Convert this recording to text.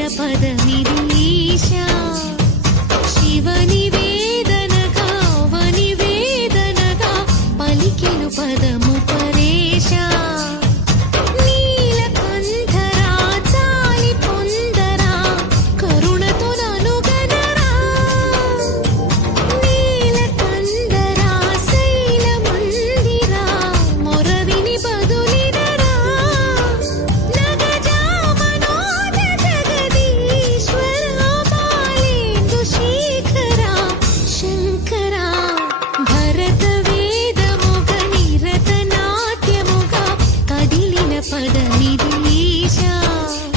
మధుర పదమిది ఈశా శివని వేదనగా వని పదము పరేశా. 一笑